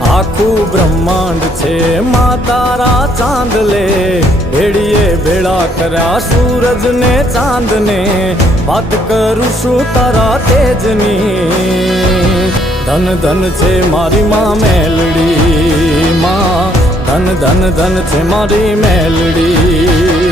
આખું બ્રહ્માંડ છે માં તારા ચાંદલે, ભેળીએ ભેળા કર્યા સૂરજ ને ચાંદ ને, વાત કરું છું તારા તેજની। ધન ધન છે મારી માં મેલડી, માં ધન ધન ધન છે મારી મેલડી।